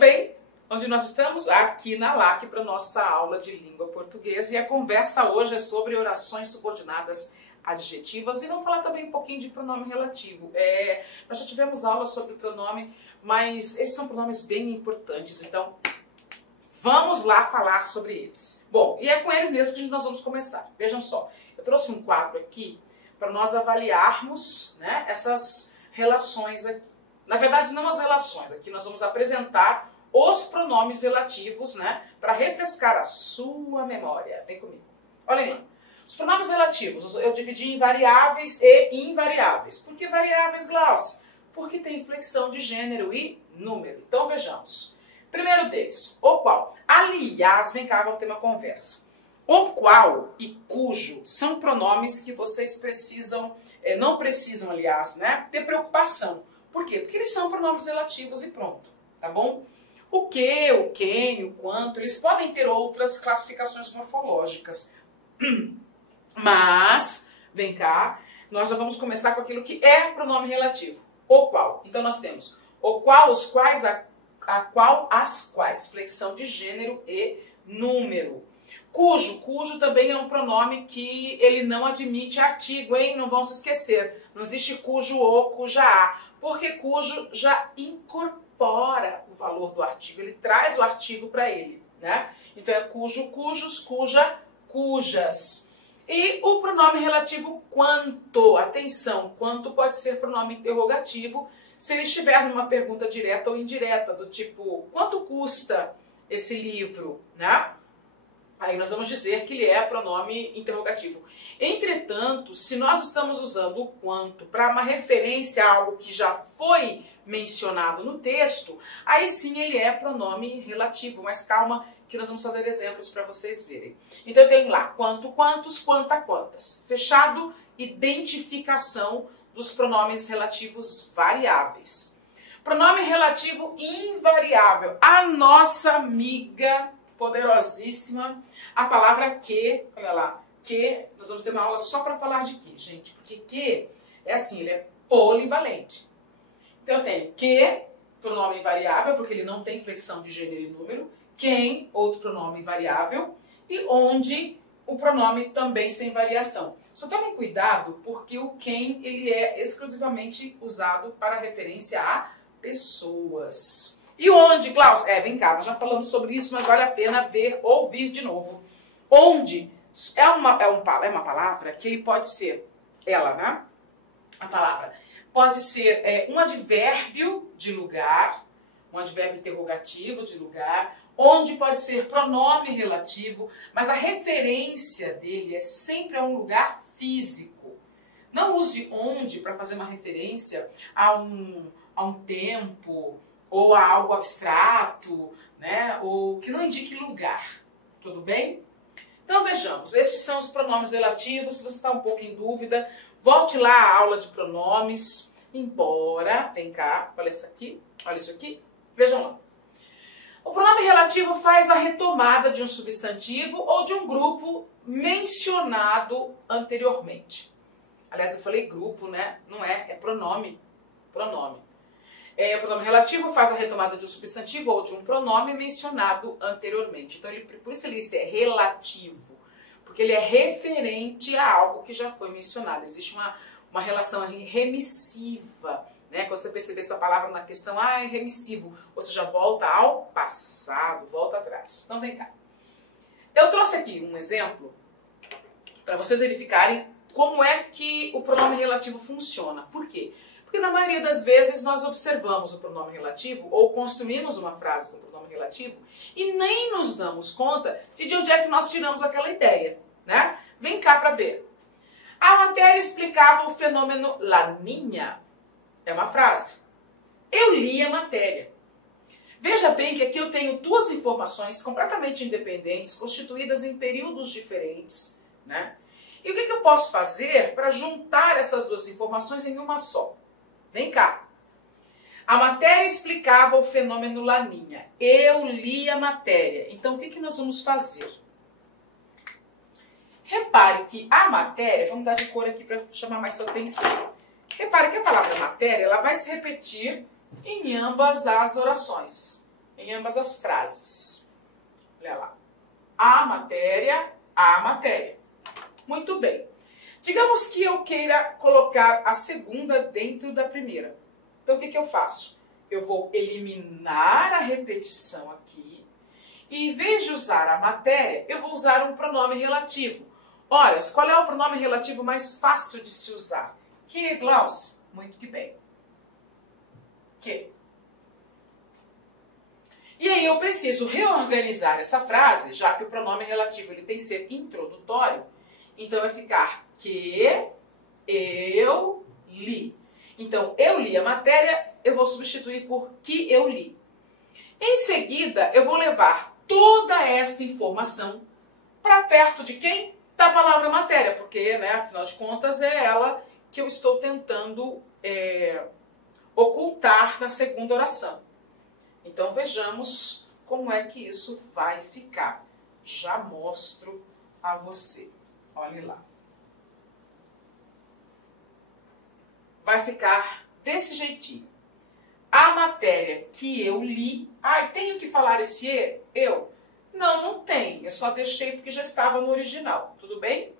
bem? Onde nós estamos? Aqui na LAC para nossa aula de língua portuguesa, e a conversa hoje é sobre orações subordinadas adjetivas e vamos falar também um pouquinho de pronome relativo. Nós já tivemos aula sobre pronome, mas esses são pronomes bem importantes, então vamos lá falar sobre eles. Bom, e é com eles mesmo que nós vamos começar. Vejam só, eu trouxe um quadro aqui para nós avaliarmos, né, essas relações aqui. Na verdade, não as relações, aqui nós vamos apresentar os pronomes relativos, né, para refrescar a sua memória. Vem comigo. Olhem lá. Os pronomes relativos eu dividi em variáveis e invariáveis. Por que variáveis, Glaucia? Porque tem inflexão de gênero e número. Então vejamos. Primeiro deles, o qual. Aliás, vem cá, vamos ter uma conversa. O qual e cujo são pronomes que vocês precisam, não precisam, aliás, né, ter preocupação. Por quê? Porque eles são pronomes relativos e pronto, tá bom? O que, o quem, o quanto, eles podem ter outras classificações morfológicas. Mas, vem cá, nós já vamos começar com aquilo que é pronome relativo. O qual. Então nós temos o qual, os quais, a qual, as quais. Flexão de gênero e número. Cujo. Cujo também é um pronome que ele não admite artigo, hein? Não vão se esquecer. Não existe cujo ou, cuja a. Porque cujo já incorpora o valor do artigo. Ele traz o artigo para ele, né? Então é cujo, cujos, cuja, cujas. E o pronome relativo quanto. Atenção, quanto pode ser pronome interrogativo se ele estiver numa pergunta direta ou indireta, do tipo, quanto custa esse livro, né? Aí nós vamos dizer que ele é pronome interrogativo. Entretanto, se nós estamos usando o quanto para uma referência a algo que já foi mencionado no texto, aí sim ele é pronome relativo. Mas calma que nós vamos fazer exemplos para vocês verem. Então eu tenho lá quanto, quantos, quanta, quantas. Fechado, identificação dos pronomes relativos variáveis. Pronome relativo invariável. A nossa amiga poderosíssima, a palavra que, olha lá, que, nós vamos ter uma aula só para falar de que, gente, porque que é assim, ele é polivalente. Então eu tenho que, pronome invariável, porque ele não tem flexão de gênero e número, quem, outro pronome variável, e onde, o pronome também sem variação. Só tomem cuidado, porque o quem, ele é exclusivamente usado para referência a pessoas. E onde, Glaucia? Vem cá, nós já falamos sobre isso, mas vale a pena ver, ouvir de novo. Onde é uma palavra que ele pode ser, ela, né? A palavra pode ser um advérbio de lugar, um advérbio interrogativo de lugar, onde pode ser pronome relativo, mas a referência dele é sempre a um lugar físico. Não use onde para fazer uma referência a um tempo, ou a algo abstrato, né? Ou que não indique lugar. Tudo bem? Então vejamos, estes são os pronomes relativos. Se você está um pouco em dúvida, volte lá à aula de pronomes. Embora, vem cá, olha isso aqui, olha isso aqui. Vejam lá. O pronome relativo faz a retomada de um substantivo ou de um grupo mencionado anteriormente. Aliás, eu falei grupo, né? Não é pronome. Pronome. O pronome relativo faz a retomada de um substantivo ou de um pronome mencionado anteriormente. Então, por isso ele é relativo, porque ele é referente a algo que já foi mencionado. Existe uma relação remissiva, né? Quando você perceber essa palavra na questão, é remissivo, ou seja, volta ao passado, volta atrás. Então, vem cá. Eu trouxe aqui um exemplo para vocês verificarem como é que o pronome relativo funciona. Por quê? Porque na maioria das vezes nós observamos o pronome relativo ou construímos uma frase com o pronome relativo e nem nos damos conta de onde é que nós tiramos aquela ideia, né? Vem cá para ver. A matéria explicava o fenômeno La Niña. É uma frase. Eu li a matéria. Veja bem que aqui eu tenho duas informações completamente independentes, constituídas em períodos diferentes, né? E o que eu posso fazer para juntar essas duas informações em uma só? Vem cá. A matéria explicava o fenômeno La Niña. Eu li a matéria. Então, o que nós vamos fazer? Repare que a matéria, vamos dar de cor aqui para chamar mais sua atenção. Repare que a palavra matéria, ela vai se repetir em ambas as orações. em ambas as frases. Olha lá. A matéria, a matéria. Muito bem. Digamos que eu queira colocar a segunda dentro da primeira. Então, o que eu faço? Eu vou eliminar a repetição aqui e, em vez de usar a matéria, eu vou usar um pronome relativo. Ora, qual é o pronome relativo mais fácil de se usar? Que, Glauce? Muito que bem. Que. E aí eu preciso reorganizar essa frase, já que o pronome relativo ele tem que ser introdutório. Então, vai ficar que eu li. Então, eu li a matéria, eu vou substituir por que eu li. Em seguida, eu vou levar toda esta informação para perto de quem? Da palavra matéria, porque, né, afinal de contas, é ela que eu estou tentando ocultar na segunda oração. Então, vejamos como é que isso vai ficar. Já mostro a você. Olhe lá. Vai ficar desse jeitinho. A matéria que eu li... tenho que falar esse eu? Não, não tem. Eu só deixei porque já estava no original. Tudo bem?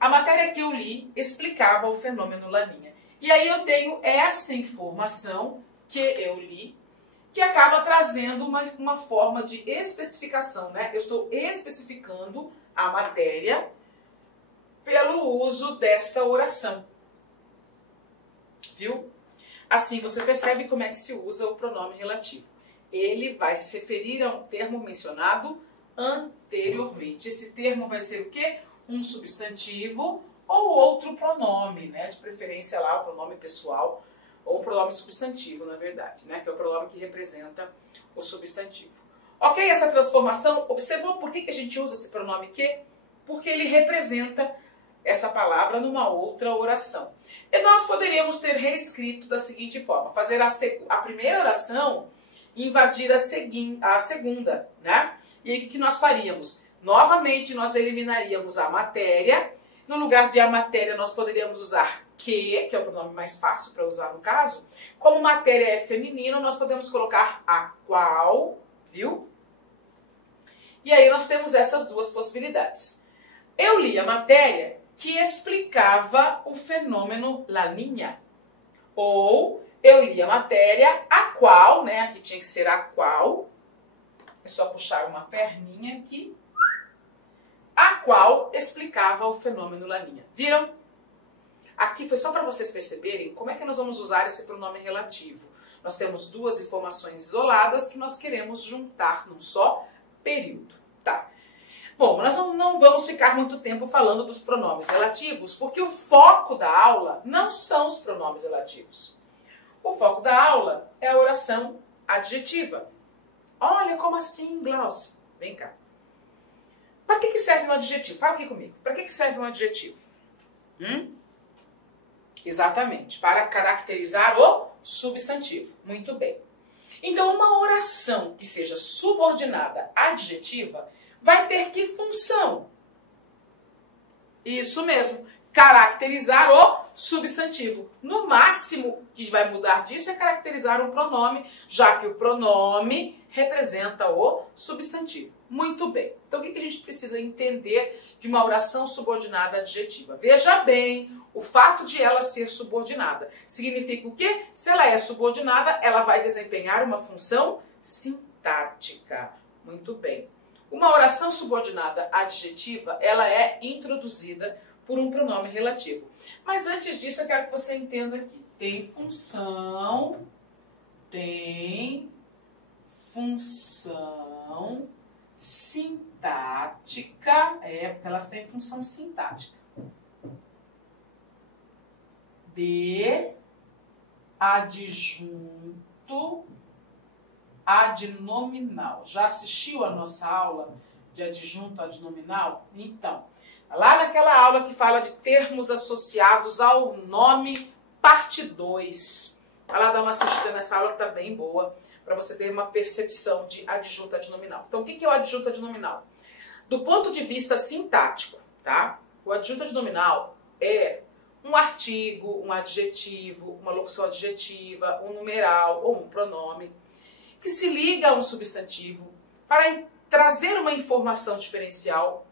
A matéria que eu li explicava o fenômeno Laninha. E aí eu tenho esta informação que eu li, que acaba trazendo uma forma de especificação, né? Eu estou especificando a matéria pelo uso desta oração. Viu? Assim, você percebe como é que se usa o pronome relativo. Ele vai se referir a um termo mencionado anteriormente. Esse termo vai ser o quê? Um substantivo ou outro pronome, né? De preferência lá, o pronome pessoal ou um pronome substantivo, na verdade, né? Que é o pronome que representa o substantivo. Ok? Essa transformação, observou por que a gente usa esse pronome que? Porque ele representa essa palavra numa outra oração. E nós poderíamos ter reescrito da seguinte forma, fazer a primeira oração e invadir a segunda, né? E aí o que nós faríamos? Novamente nós eliminaríamos a matéria. No lugar de a matéria nós poderíamos usar que é o pronome mais fácil para usar no caso. Como matéria é feminino, nós podemos colocar a qual, viu? E aí nós temos essas duas possibilidades. Eu li a matéria que explicava o fenômeno Laninha. Ou eu li a matéria a qual, né? Aqui tinha que ser a qual. É só puxar uma perninha aqui. A qual explicava o fenômeno Laninha. Viram? Aqui foi só para vocês perceberem como é que nós vamos usar esse pronome relativo. Nós temos duas informações isoladas que nós queremos juntar num só período. Tá? Bom, nós não vamos ficar muito tempo falando dos pronomes relativos, porque o foco da aula não são os pronomes relativos. O foco da aula é a oração adjetiva. Olha, como assim, Glauce? Vem cá. Para que serve um adjetivo? Fala aqui comigo. Para que serve um adjetivo? Exatamente, para caracterizar o substantivo. Muito bem. Então, uma oração que seja subordinada adjetiva vai ter que função? Isso mesmo, caracterizar o substantivo. No máximo que vai mudar disso é caracterizar um pronome, já que o pronome representa o substantivo. Muito bem. Então, o que a gente precisa entender de uma oração subordinada adjetiva? Veja bem, o fato de ela ser subordinada significa o quê? Se ela é subordinada, ela vai desempenhar uma função sintática. Muito bem. Uma oração subordinada adjetiva, ela é introduzida por um pronome relativo. Mas antes disso, eu quero que você entenda aqui. Tem função sintática, porque elas têm função sintática. De adjunto adnominal. Já assistiu a nossa aula de adjunto adnominal? Então, lá naquela aula que fala de termos associados ao nome, parte 2. Vai lá dar uma assistida nessa aula que está bem boa, para você ter uma percepção de adjunto adnominal. Então, o que é o adjunto adnominal? Do ponto de vista sintático, tá? O adjunto adnominal é um artigo, um adjetivo, uma locução adjetiva, um numeral ou um pronome que se liga a um substantivo para trazer uma informação diferencial,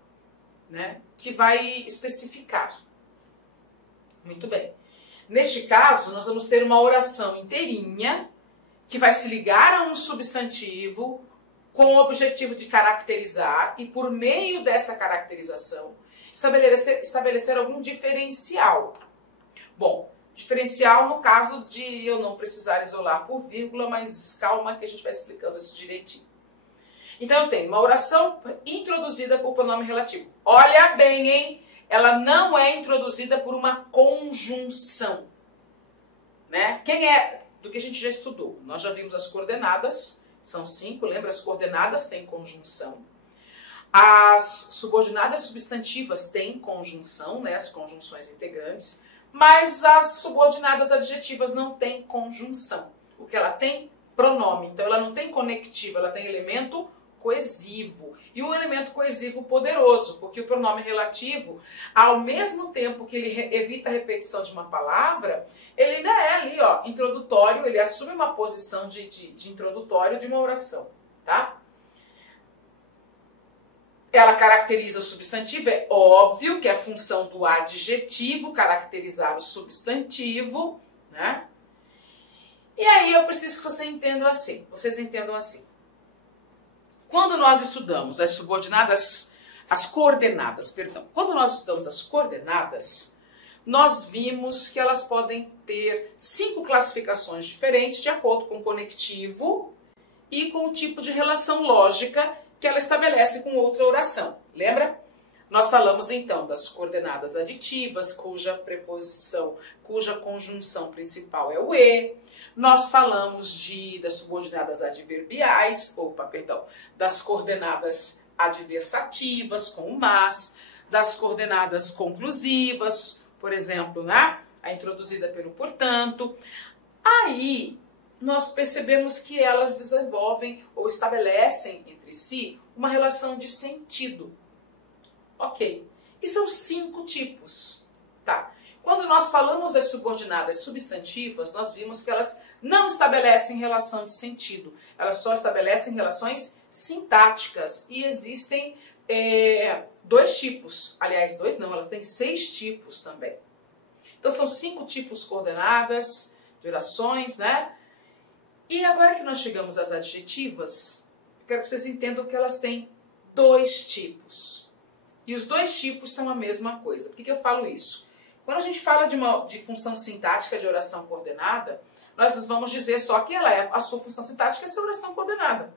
né, que vai especificar. Muito bem. Neste caso, nós vamos ter uma oração inteirinha que vai se ligar a um substantivo com o objetivo de caracterizar e, por meio dessa caracterização, estabelecer algum diferencial. Bom, diferencial no caso de eu não precisar isolar por vírgula, mas calma que a gente vai explicando isso direitinho. Então eu tenho uma oração introduzida por pronome relativo. Olha bem, hein? Ela não é introduzida por uma conjunção, né? Quem é do que a gente já estudou? Nós já vimos as coordenadas, são 5, lembra? As coordenadas têm conjunção. As subordinadas substantivas têm conjunção, né? As conjunções integrantes, mas as subordinadas adjetivas não têm conjunção. O que ela tem? Pronome. Então ela não tem conectivo, ela tem elemento coesivo. E um elemento coesivo poderoso, porque o pronome relativo, ao mesmo tempo que ele evita a repetição de uma palavra, ele ainda é ali, ó, introdutório, ele assume uma posição de introdutório de uma oração, tá? Ela caracteriza o substantivo, é óbvio que é a função do adjetivo caracterizar o substantivo, né? E aí eu preciso que vocês entendam assim. Quando nós estudamos as coordenadas, nós vimos que elas podem ter 5 classificações diferentes de acordo com o conectivo e com o tipo de relação lógica que ela estabelece com outra oração. Lembra? Nós falamos então das coordenadas aditivas, cuja conjunção principal é o e. Nós falamos das subordinadas adverbiais, das coordenadas adversativas, com o mas, das coordenadas conclusivas, por exemplo, né? A introduzida pelo portanto. Aí nós percebemos que elas desenvolvem ou estabelecem entre si uma relação de sentido. Ok. E são 5 tipos, tá? Quando nós falamos das subordinadas substantivas, nós vimos que elas não estabelecem relação de sentido. Elas só estabelecem relações sintáticas. E existem 2 tipos. Aliás, 2 não, elas têm 6 tipos também. Então são 5 tipos coordenadas de orações, né? E agora que nós chegamos às adjetivas, eu quero que vocês entendam que elas têm 2 tipos. E os 2 tipos são a mesma coisa. Por que eu falo isso? Quando a gente fala de função sintática de oração coordenada, nós vamos dizer só que a sua função sintática é essa oração coordenada.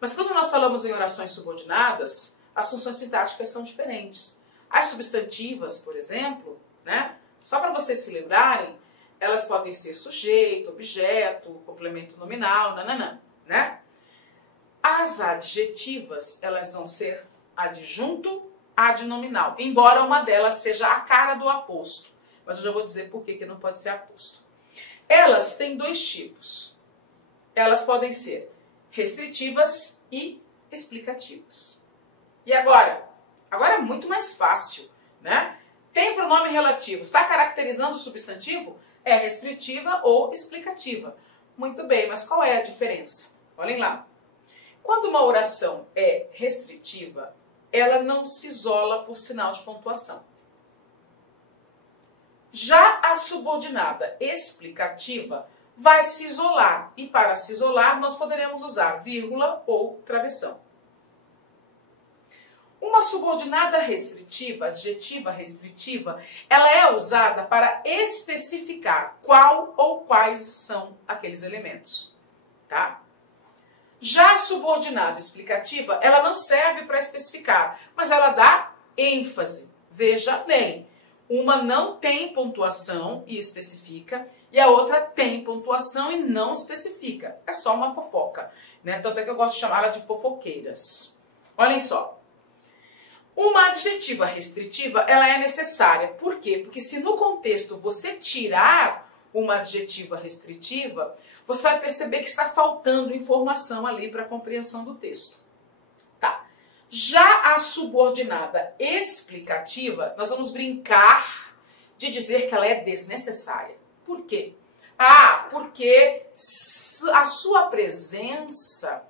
Mas quando nós falamos em orações subordinadas, as funções sintáticas são diferentes. As substantivas, por exemplo, né? Só para vocês se lembrarem, elas podem ser sujeito, objeto, complemento nominal, nananã, né? As adjetivas, elas vão ser adjunto, adnominal, embora uma delas seja a cara do aposto. Mas eu já vou dizer por que não pode ser aposto. Elas têm 2 tipos. Elas podem ser restritivas e explicativas. E agora? Agora é muito mais fácil, né? Tem pronome relativo, está caracterizando o substantivo? É restritiva ou explicativa. Muito bem, mas qual é a diferença? Olhem lá. Quando uma oração é restritiva, ela não se isola por sinal de pontuação. Já a subordinada explicativa vai se isolar. E para se isolar, nós poderemos usar vírgula ou travessão. Uma subordinada restritiva, adjetiva restritiva, ela é usada para especificar qual ou quais são aqueles elementos. Tá? Já a subordinada explicativa, ela não serve para especificar, mas ela dá ênfase. Veja bem, uma não tem pontuação e especifica, e a outra tem pontuação e não especifica. É só uma fofoca, né? Tanto é que eu gosto de chamá-la de fofoqueiras. Olhem só. Uma adjetiva restritiva, ela é necessária. Por quê? Porque se no contexto você tirar uma adjetiva restritiva, você vai perceber que está faltando informação ali para a compreensão do texto. Tá. Já a subordinada explicativa, nós vamos brincar de dizer que ela é desnecessária. Por quê? Ah, porque a sua presença,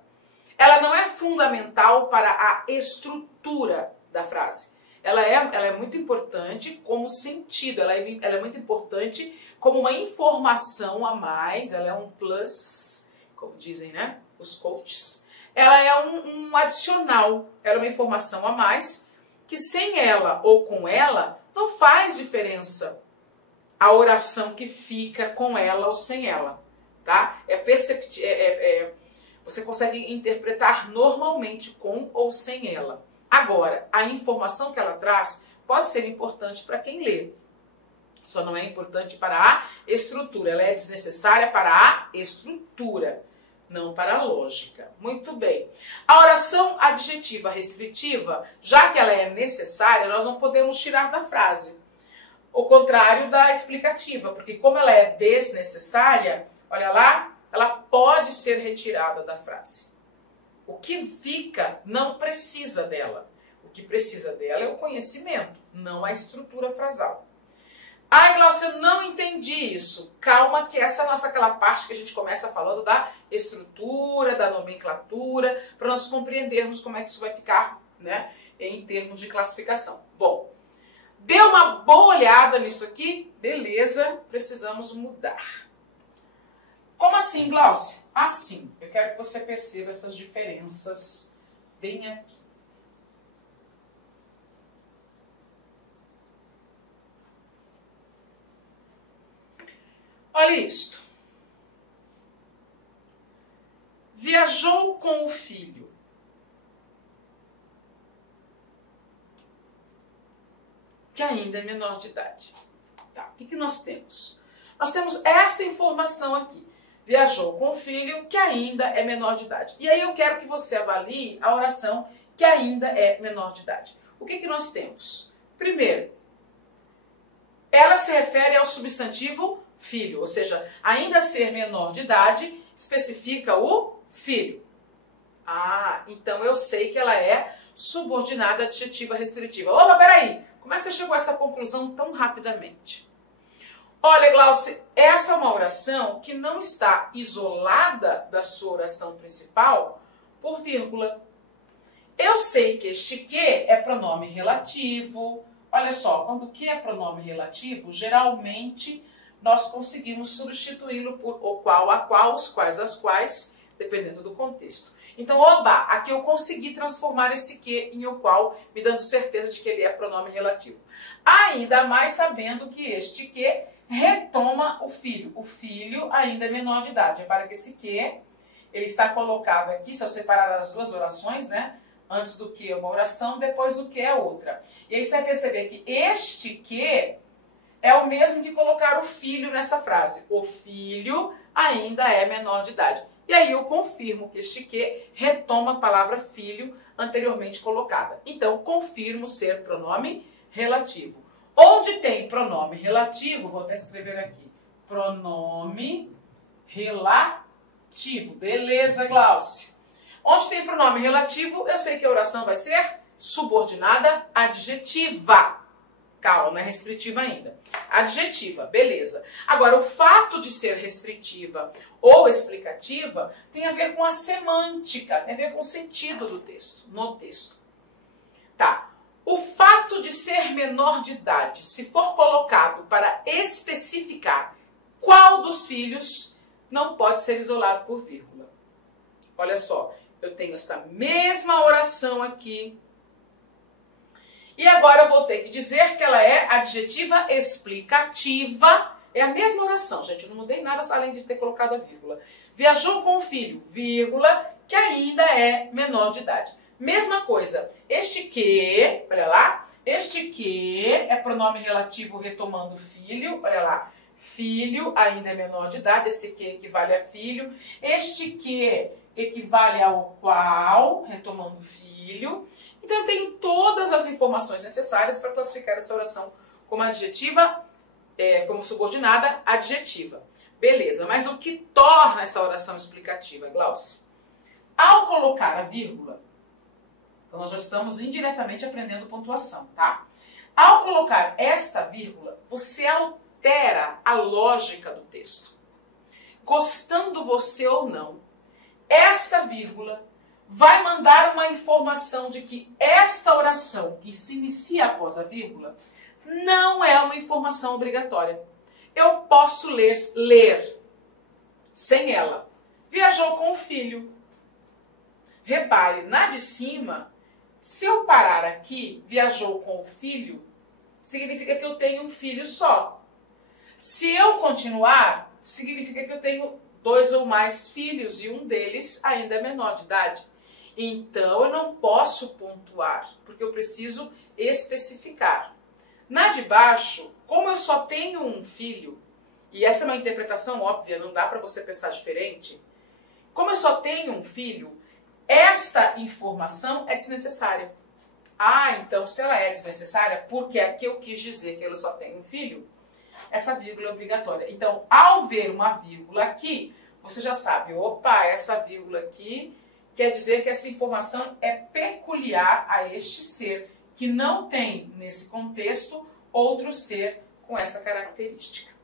ela não é fundamental para a estrutura da frase. Ela é muito importante como sentido, ela é muito importante como uma informação a mais, ela é um plus, como dizem, né, os coaches. Ela é um adicional, ela é uma informação a mais, que sem ela ou com ela não faz diferença a oração que fica com ela ou sem ela, tá? Você consegue interpretar normalmente com ou sem ela. Agora, a informação que ela traz pode ser importante para quem lê. Só não é importante para a estrutura. Ela é desnecessária para a estrutura, não para a lógica. Muito bem. A oração adjetiva restritiva, já que ela é necessária, nós não podemos tirar da frase. O contrário da explicativa, porque como ela é desnecessária, olha lá, ela pode ser retirada da frase. O que fica não precisa dela. O que precisa dela é o conhecimento, não a estrutura frasal. Ai, Glaucia, eu não entendi isso. Calma que essa é aquela parte que a gente começa falando da estrutura, da nomenclatura, para nós compreendermos como é que isso vai ficar, né, em termos de classificação. Bom, deu uma boa olhada nisso aqui? Beleza, precisamos mudar. Como assim, Glaucia? Assim, eu quero que você perceba essas diferenças bem aqui. Olha isto. Viajou com o filho. Que ainda é menor de idade. Tá, o que nós temos? Nós temos essa informação aqui. Viajou com o filho que ainda é menor de idade. E aí eu quero que você avalie a oração que ainda é menor de idade. O que nós temos? Primeiro, ela se refere ao substantivo filho, ou seja, ainda ser menor de idade especifica o filho. Ah, então eu sei que ela é subordinada adjetiva restritiva. Opa, peraí, como é que você chegou a essa conclusão tão rapidamente? Olha, Glaucia, essa é uma oração que não está isolada da sua oração principal por vírgula. Eu sei que este que é pronome relativo. Olha só, quando o que é pronome relativo, geralmente nós conseguimos substituí-lo por o qual, a qual, os quais, as quais, dependendo do contexto. Então, oba, aqui eu consegui transformar esse que em o qual, me dando certeza de que ele é pronome relativo. Ainda mais sabendo que este que retoma o filho. O filho ainda é menor de idade. Repara que esse que, ele está colocado aqui, se eu separar as duas orações, né? Antes do que é uma oração, depois do que é outra. E aí você vai perceber que este que é o mesmo que colocar o filho nessa frase. O filho ainda é menor de idade. E aí eu confirmo que este que retoma a palavra filho anteriormente colocada. Então, confirmo ser pronome relativo. Onde tem pronome relativo, vou até escrever aqui, pronome relativo. Beleza, Glaucia? Onde tem pronome relativo, eu sei que a oração vai ser subordinada adjetiva. Calma, não é restritiva ainda. Adjetiva, beleza. Agora, o fato de ser restritiva ou explicativa tem a ver com a semântica, tem a ver com o sentido do texto, no texto. Tá. O fato de ser menor de idade, se for colocado para especificar qual dos filhos, não pode ser isolado por vírgula. Olha só, eu tenho essa mesma oração aqui. E agora eu vou ter que dizer que ela é adjetiva explicativa. É a mesma oração, gente. Eu não mudei nada além de ter colocado a vírgula. Viajou com o filho, vírgula, que ainda é menor de idade. Mesma coisa. Este que, olha lá. Este que é pronome relativo retomando filho. Olha lá. Filho ainda é menor de idade. Esse que equivale a filho. Este que equivale ao qual, retomando filho. Então, eu tenho todas as informações necessárias para classificar essa oração como adjetiva, como subordinada adjetiva. Beleza, mas o que torna essa oração explicativa, Glaucia? Ao colocar a vírgula, então nós já estamos indiretamente aprendendo pontuação, tá? Ao colocar esta vírgula, você altera a lógica do texto. gostando você ou não, esta vírgula vai mandar uma informação de que esta oração que se inicia após a vírgula não é uma informação obrigatória. Eu posso ler sem ela. Viajou com o filho. Repare, na de cima, se eu parar aqui, viajou com o filho, significa que eu tenho um filho só. Se eu continuar, significa que eu tenho 2 ou mais filhos e um deles ainda é menor de idade. Então, eu não posso pontuar, porque eu preciso especificar. Na de baixo, como eu só tenho um filho, e essa é uma interpretação óbvia, não dá para você pensar diferente, como eu só tenho um filho, esta informação é desnecessária. Ah, então se ela é desnecessária, porque aqui eu quis dizer que eu só tenho um filho, essa vírgula é obrigatória. Então, ao ver uma vírgula aqui, você já sabe, opa, essa vírgula aqui quer dizer que essa informação é peculiar a este ser, que não tem, nesse contexto, outro ser com essa característica.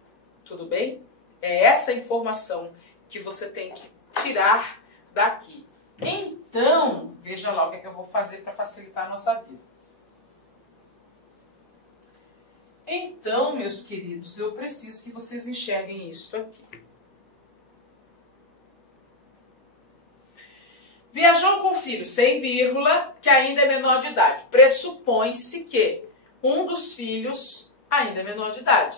Tudo bem? É essa informação que você tem que tirar daqui. Então, veja lá o que é que eu vou fazer para facilitar a nossa vida. Então, meus queridos, eu preciso que vocês enxerguem isso aqui. Viajou com o filho sem vírgula, que ainda é menor de idade. Pressupõe-se que um dos filhos ainda é menor de idade.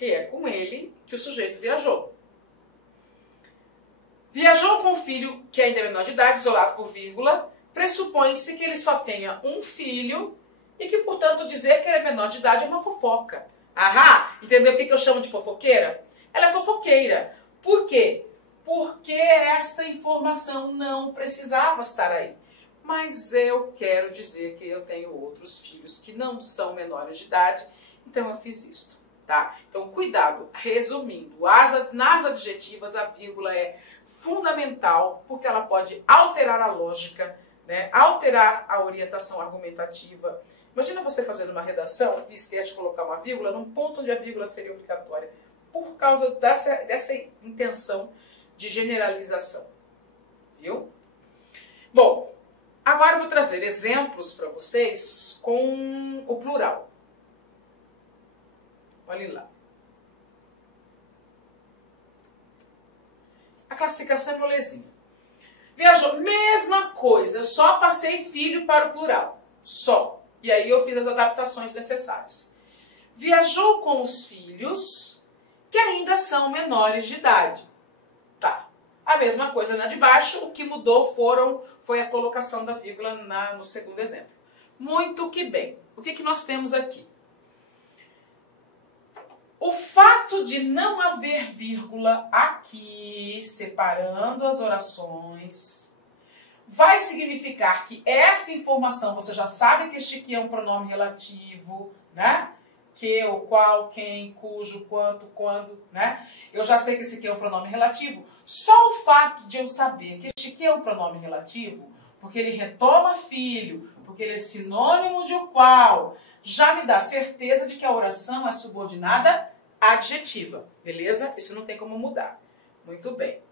E é com ele que o sujeito viajou. Viajou com o filho que ainda é menor de idade, isolado por vírgula, pressupõe-se que ele só tenha um filho e que, portanto, dizer que ele é menor de idade é uma fofoca. Ahá! Entendeu o que eu chamo de fofoqueira? Ela é fofoqueira. Por quê? Porque esta informação não precisava estar aí. Mas eu quero dizer que eu tenho outros filhos que não são menores de idade, então eu fiz isto, tá? Então, cuidado. Resumindo, nas adjetivas a vírgula é fundamental, porque ela pode alterar a lógica, né? Alterar a orientação argumentativa. Imagina você fazendo uma redação e esquece de colocar uma vírgula num ponto onde a vírgula seria obrigatória, por causa dessa intenção de generalização. Viu? Bom, agora eu vou trazer exemplos para vocês com o plural. Olhem lá. A classificação é molezinha. Viajou, mesma coisa, eu só passei filho para o plural. Só. E aí eu fiz as adaptações necessárias. Viajou com os filhos que ainda são menores de idade. Tá. A mesma coisa na de baixo, o que mudou foi a colocação da vírgula no segundo exemplo. Muito que bem. O que nós temos aqui? O fato de não haver vírgula aqui, separando as orações, vai significar que essa informação, você já sabe que este aqui é um pronome relativo, né? Que, o qual, quem, cujo, quanto, quando, né? Eu já sei que esse aqui é um pronome relativo. Só o fato de eu saber que este aqui é um pronome relativo, porque ele retoma filho, porque ele é sinônimo de o qual, já me dá certeza de que a oração é subordinada adjetiva, beleza? Isso não tem como mudar. Muito bem.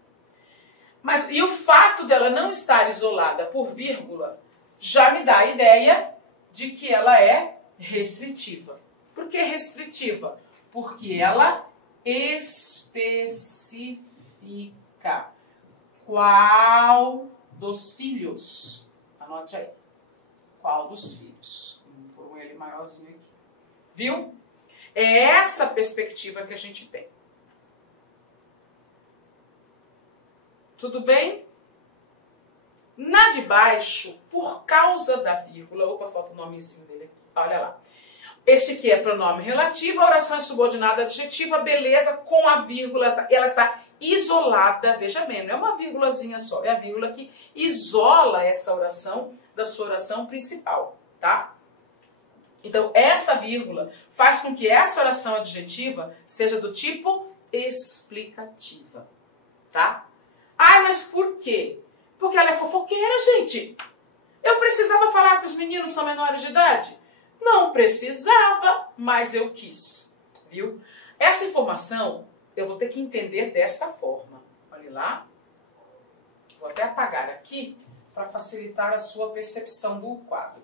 Mas, e o fato dela não estar isolada por vírgula, já me dá a ideia de que ela é restritiva. Por que restritiva? Porque ela especifica qual dos filhos. Anote aí. Qual dos filhos? Vou pôr um L maiorzinho aqui. Viu? É essa perspectiva que a gente tem. Tudo bem? Na de baixo, por causa da vírgula, opa, falta o nomezinho dele aqui, olha lá. Este aqui é pronome relativo, a oração é subordinada adjetiva, beleza, com a vírgula, ela está isolada, veja bem, não é uma vírgulazinha só, é a vírgula que isola essa oração da sua oração principal, tá? Então, esta vírgula faz com que essa oração adjetiva seja do tipo explicativa, tá? Ai, mas por quê? Porque ela é fofoqueira, gente. Eu precisava falar que os meninos são menores de idade? Não precisava, mas eu quis, viu? Essa informação eu vou ter que entender desta forma. Olha lá. Vou até apagar aqui para facilitar a sua percepção do quadro.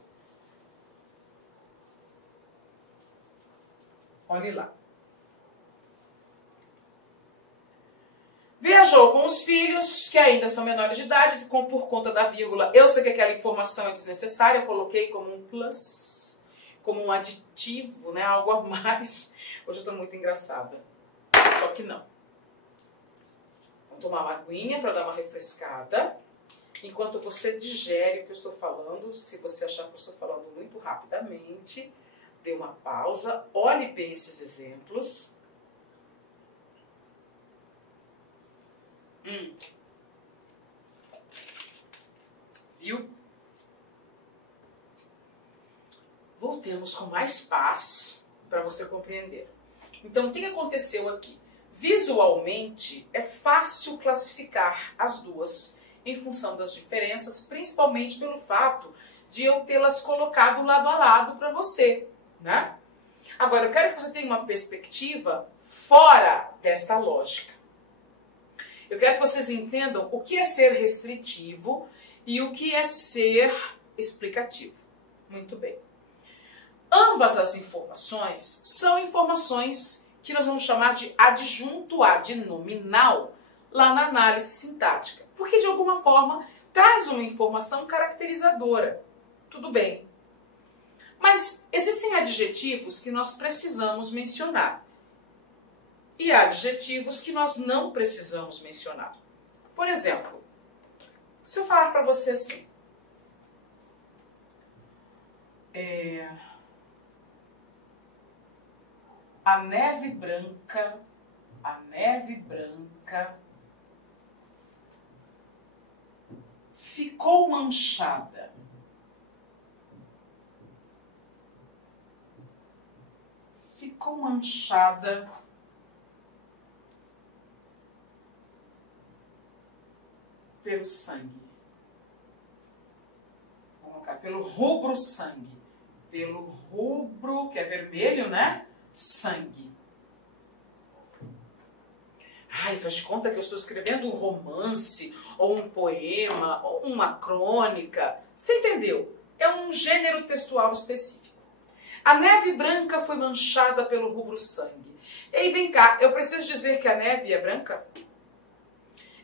Olhe lá. Viajou com os filhos, que ainda são menores de idade, por conta da vírgula. Eu sei que aquela informação é desnecessária, eu coloquei como um plus, como um aditivo, né? Algo a mais. Hoje eu estou muito engraçada. Só que não. Vamos tomar uma aguinha para dar uma refrescada. Enquanto você digere o que eu estou falando, se você achar que eu estou falando muito rapidamente, dê uma pausa, olhe bem esses exemplos. Viu? Voltemos com mais paz para você compreender. Então, o que aconteceu aqui? Visualmente, é fácil classificar as duas em função das diferenças, principalmente pelo fato de eu tê-las colocado lado a lado para você, né? Agora, eu quero que você tenha uma perspectiva fora desta lógica. Eu quero que vocês entendam o que é ser restritivo e o que é ser explicativo. Muito bem. Ambas as informações são informações que nós vamos chamar de adjunto a, de nominal, lá na análise sintática. Porque, de alguma forma, traz uma informação caracterizadora. Tudo bem. Mas existem adjetivos que nós precisamos mencionar. E adjetivos que nós não precisamos mencionar. Por exemplo, se eu falar para você assim, a neve branca ficou manchada. Ficou manchada pelo sangue. Vamos colocar pelo rubro sangue. Pelo rubro, que é vermelho, né? Sangue. Ai, faz de conta que eu estou escrevendo um romance, ou um poema, ou uma crônica. Você entendeu? É um gênero textual específico. A neve branca foi manchada pelo rubro sangue. E vem cá, eu preciso dizer que a neve é branca?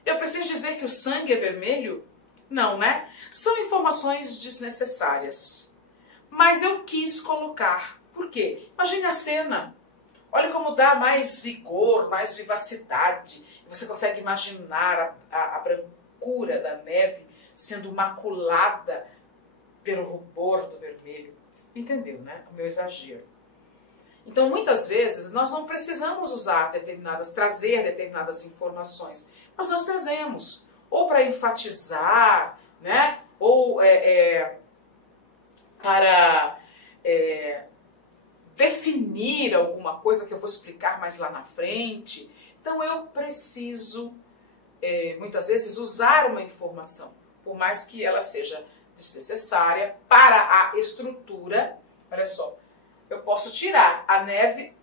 Eu preciso dizer que o sangue é vermelho? Não, né? São informações desnecessárias. Mas eu quis colocar. Por quê? Imagine a cena. Olha como dá mais vigor, mais vivacidade. Você consegue imaginar a brancura da neve sendo maculada pelo rubor do vermelho. Entendeu, né? O meu exagero. Então, muitas vezes, nós não precisamos trazer determinadas informações. Mas nós trazemos. Ou para enfatizar, né? Ou para definir alguma coisa que eu vou explicar mais lá na frente. Então eu preciso, muitas vezes, usar uma informação, por mais que ela seja desnecessária para a estrutura. Olha só, eu posso tirar, a neve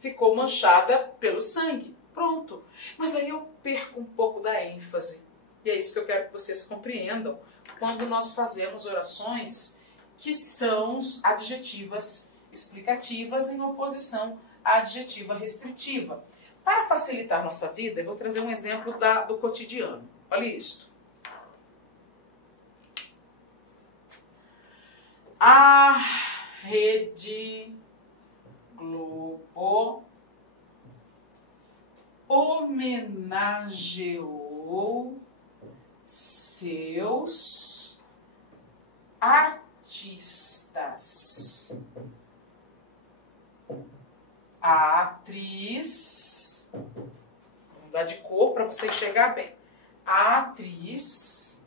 ficou manchada pelo sangue, pronto. Mas aí eu perco um pouco da ênfase. E é isso que eu quero que vocês compreendam quando nós fazemos orações que são adjetivas explicativas em oposição à adjetiva restritiva. Para facilitar nossa vida, eu vou trazer um exemplo do cotidiano. Olha isto. A Rede Globo homenageou seus artistas. A atriz, vou mudar de cor para você enxergar bem. A atriz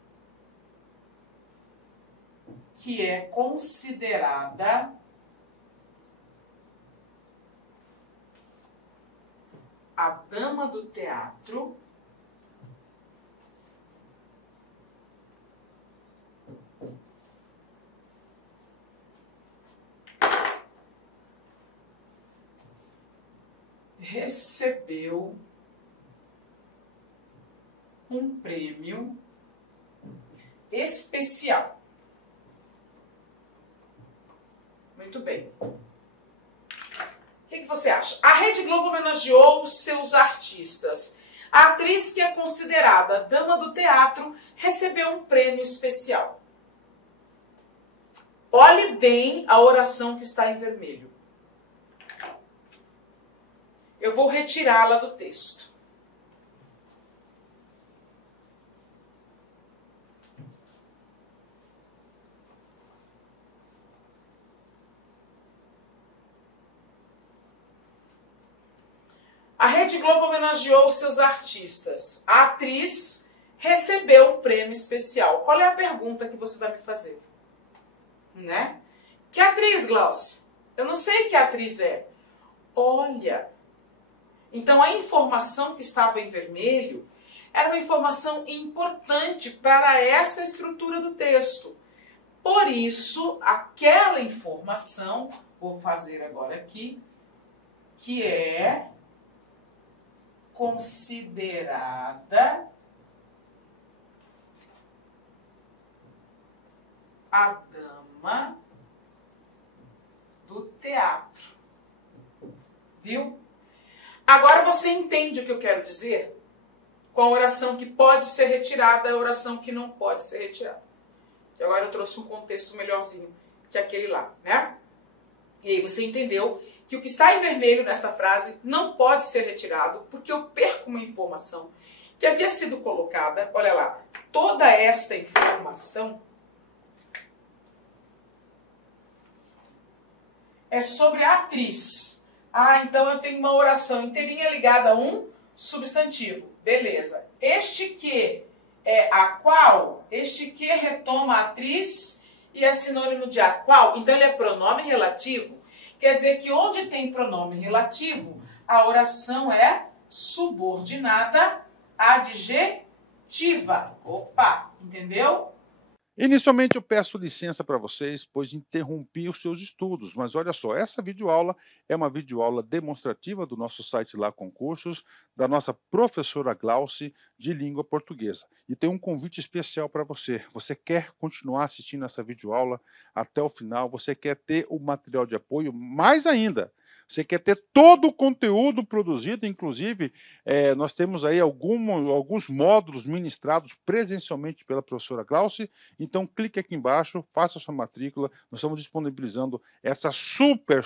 que é considerada a dama do teatro recebeu um prêmio especial. Muito bem. O que você acha? A Rede Globo homenageou seus artistas. A atriz que é considerada dama do teatro recebeu um prêmio especial. Olhe bem a oração que está em vermelho. Eu vou retirá-la do texto. A Rede Globo homenageou seus artistas. A atriz recebeu um prêmio especial. Qual é a pergunta que você vai me fazer? Né? Que atriz, Glaucia? Eu não sei que atriz é. Olha. Então a informação que estava em vermelho era uma informação importante para essa estrutura do texto. Por isso, aquela informação, vou fazer agora aqui, que é considerada a dama do teatro. Viu? Agora você entende o que eu quero dizer? Com a oração que pode ser retirada e a oração que não pode ser retirada. E agora eu trouxe um contexto melhorzinho que aquele lá, né? E aí você entendeu que o que está em vermelho nesta frase não pode ser retirado, porque eu perco uma informação que havia sido colocada. Olha lá, toda esta informação é sobre a atriz. Ah, então eu tenho uma oração inteirinha ligada a um substantivo. Beleza. Este que é a qual, este que retoma a atriz e é sinônimo de a qual. Então ele é pronome relativo. Quer dizer que onde tem pronome relativo, a oração é subordinada adjetiva. Opa, entendeu? Inicialmente eu peço licença para vocês, pois interrompi os seus estudos, mas olha só, essa videoaula é uma videoaula demonstrativa do nosso site Lá Concursos, da nossa professora Glaucia de língua portuguesa. E tem um convite especial para você. Você quer continuar assistindo essa videoaula até o final? Você quer ter o material de apoio? Mais ainda, você quer ter todo o conteúdo produzido, inclusive nós temos aí alguns módulos ministrados presencialmente pela professora Glaucia. Então clique aqui embaixo, faça a sua matrícula. Nós estamos disponibilizando essa super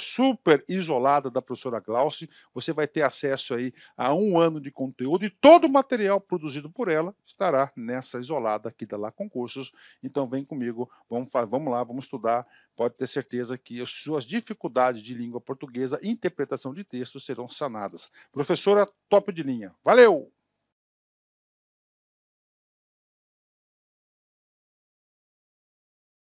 isolada da professora Glaucia. Você vai ter acesso aí a 1 ano de conteúdo e todo o material produzido por ela estará nessa isolada aqui da Lá Concursos. Então vem comigo, vamos lá, vamos estudar. Pode ter certeza que as suas dificuldades de língua portuguesa e interpretação de textos serão sanadas. Professora top de linha. Valeu!